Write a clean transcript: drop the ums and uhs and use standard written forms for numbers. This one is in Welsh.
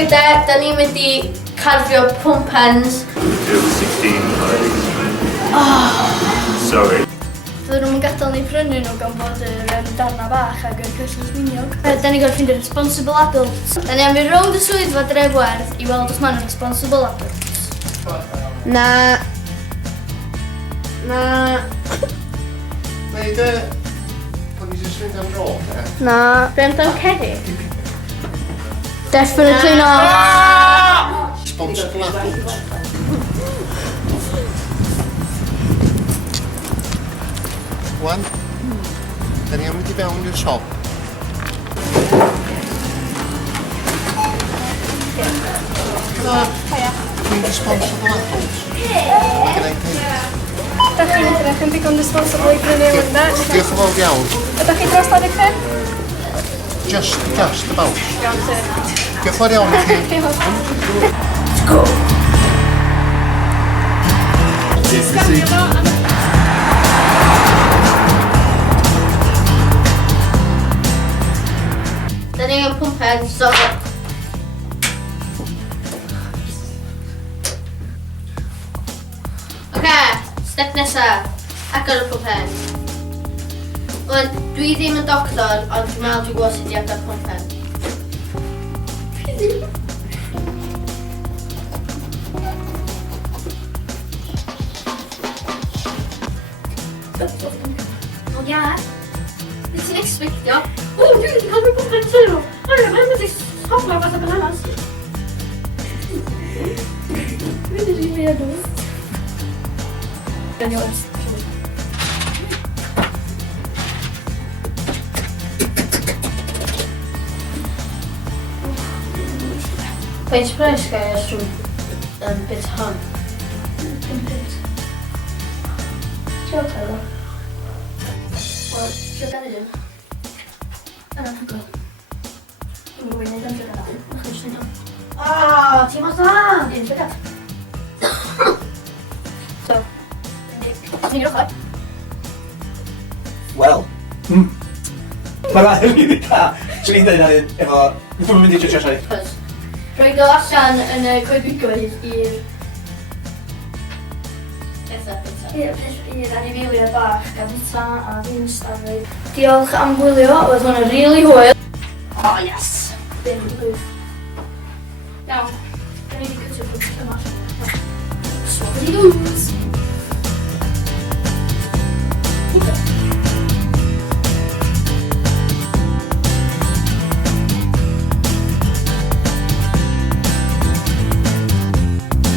Heddiw de, da ni'n mynd i carfio pwmpens. It was 16, sorry. Fydden nhw'n gadael ni prynu nhw gan bod yr darna bach ag yr Christmas miniog. Da ni gorfod ffeindio responsible adults. Da ni am i rownd y swyddfa drefwerth i weld os ma'n responsible adults. Na. Neud bod ni jyst fynd am ro, e? Na. Brent o'n ceri? Definitely not. Responsible adults. Wan, da ni am mynd i fewn i'r siop. Dwi'n responsible adults. Mae gen i'n peint. Da chi'n edrych yn digon responsible i brynu hwn, da? Diolch yn fawr iawn. Ydych chi dros 25? Just about. Iawn, te. Diolch yn fawr iawn i chi. Diolch. Go. Da ni yn pwmpen, so... Step nesaf, agor y pwmpen. Dwi ddim yn doctor, ond dwi'n meddwl dwi'n gwybod sut i agor pwmpen. O ia, beth ti'n expectio? O, dwi wedi cael fy pwmpen sylw. O ia, mae'n mynd i sofla fath o bananas. Dwi'n rili meddwl. Daniels. Faint pres gael ysgrifennu yn bit hon? Diolch efo. Wel, sio ganu dim. Yna'n hygol. Dwi'n gwybod wneud am sio ganu. Nach chi'n sy'n hon. O, ti'n mas da! Un llygad. So. Ti'n ochr? Wel, Mae'n rhaid i ni cael. Swn i'n dweud ar un efo... Dwi'n mynd i trio siarad. Cos rhoi go allan yn y coedwigoedd i'r... I'r anifeiliaid bach, gan bita a ddim stafell. Diolch am gwylio, oedd hwn yn rili hwyl. O, yes! Dim blwydd. Iawn, da ni wedi cytio pwnt yma. Swap i lose!